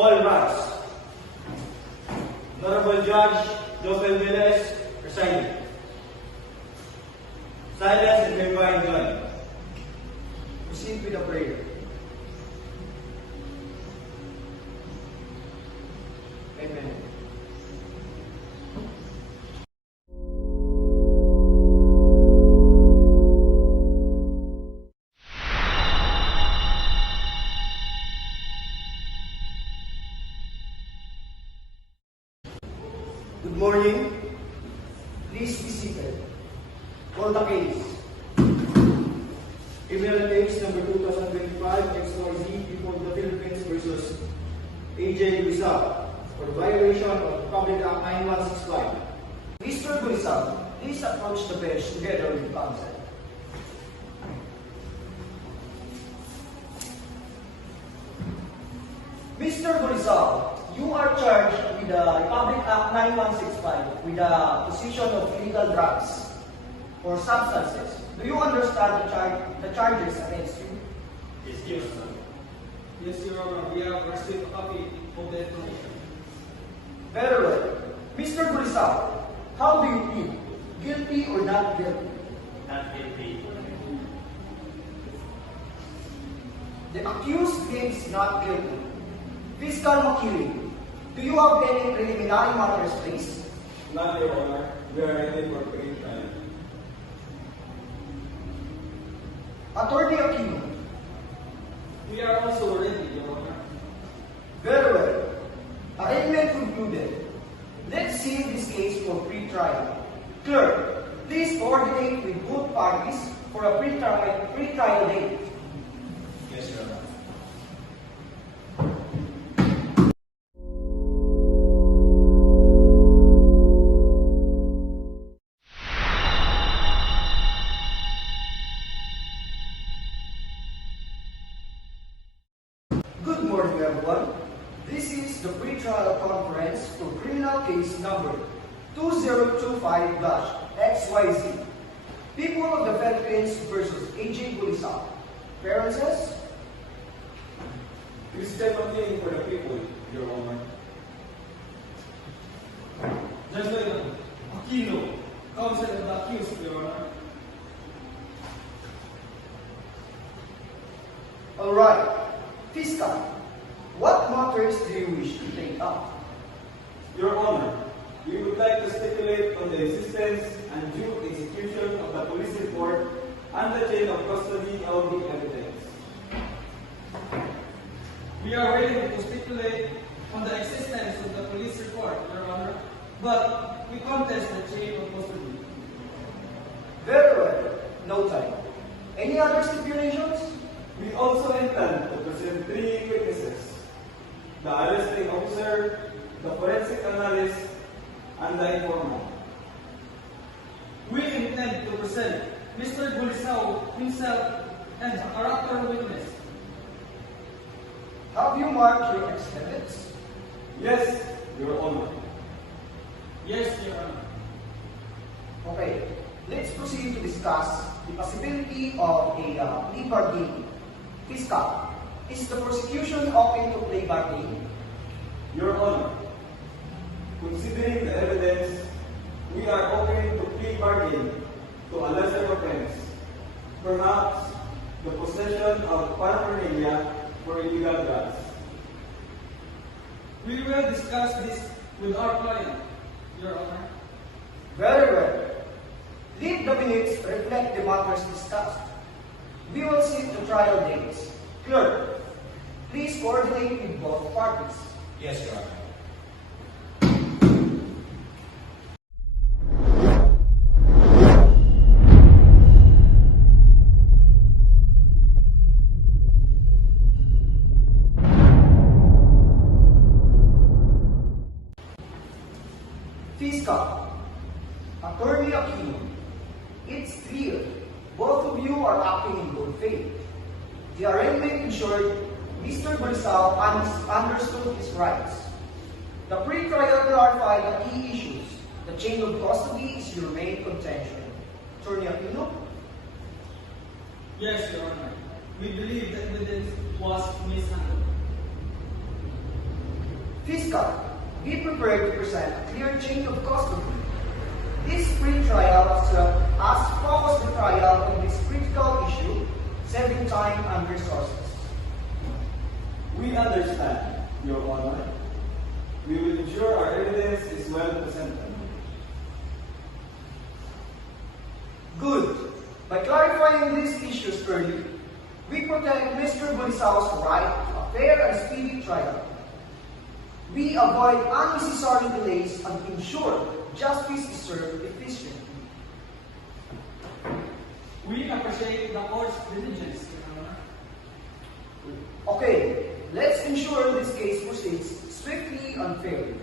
All rise. Honorable Judge Josel Velez, presiding. Silence and remind join. Proceed with the prayer. Amen. Good morning. Please be seated. Call the case. Criminal case number 2025 XYZ People of the Philippines versus AJ Rizal for the violation of Public Act 9165. Mr. Rizal, please approach the bench together with counsel. Mr. Rizal, you are charged with the Republic Act 9165 with the possession of illegal drugs or substances. Do you understand the charges against you? Yes, Your Honor. Yes, Your Honor. We have received a copy of the information. Very well. Mr. Rizal, how do you plead? Guilty or not guilty? Not guilty. The accused pleads not guilty. Fiscal McKinley, do you have any preliminary matters, please? Not, Your Honor. We are ready for pre-trial. Attorney Aquino, We are also ready, Your Honor. very well. Arraignment concluded. Let's see this case for pre-trial. Clerk, please coordinate with both parties for a pre-trial date. Yes, Your Honor. Good morning, everyone. This is the pre-trial conference for criminal case number 2025-XYZ. People of the Philippines versus AJ Bulisao. Appearances? Christian McLean for the people, Your Honor. Judge Aquino, counsel of the accused, Your Honor. All right. Fiscal, what matters do you wish to take up? Your Honor, we would like to stipulate on the existence and due execution of the police report and the chain of custody of the evidence. We are ready to stipulate on the existence of the police report, Your Honor, but we contest the chain of custody. Very well. No time. Any other stipulations? We also intend to present three witnesses: the arresting officer, the forensic analyst, and the informant. We intend to present Mr. Bulisao himself as a character witness. Have you marked your exhibits? Yes, Your Honor. Yes, Your Honor. Okay. Let's proceed to discuss the possibility of a plea bargain. Fiscal, is the prosecution open to plea bargain? Your Honor, considering the evidence, we are open to plea bargain to a lesser offense, perhaps the possession of paraphernalia for illegal drugs. We will discuss this with our client, Your Honor. Very well. Let the minutes reflect the matters discussed. We will set the trial dates. Clerk, please coordinate with both parties. Yes, Your Honor. Fiscal, Attorney Aquino, it's clear both of you are acting in good faith. The arraignment ensured Mr. Bulisao understood his rights. The pre-trial clarified the key issues. The chain of custody is your main contention. Attorney Aquino? Yes, Your Honor. We believe the evidence was mishandled. Fiscal, be prepared to present a clear chain of custody. This pre-trial has focused the trial on this critical issue, saving time and resources. We understand, Your Honor. We will ensure our evidence is well presented. Good. By clarifying these issues early, we protect Mr. Bulisao's right to a fair and speedy trial. We avoid unnecessary delays and ensure justice is served efficiently. We appreciate the court's diligence, Your Honor. Okay, let's ensure this case proceeds swiftly and fairly.